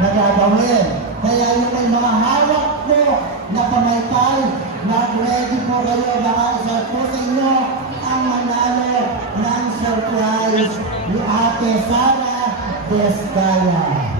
na gagawin. Kaya yung may mga hawak po na pamaypay, mag-ready po kayo baka isa po sa ang manalo ng surprise ni Ate Sara Desdaya.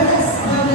Deus,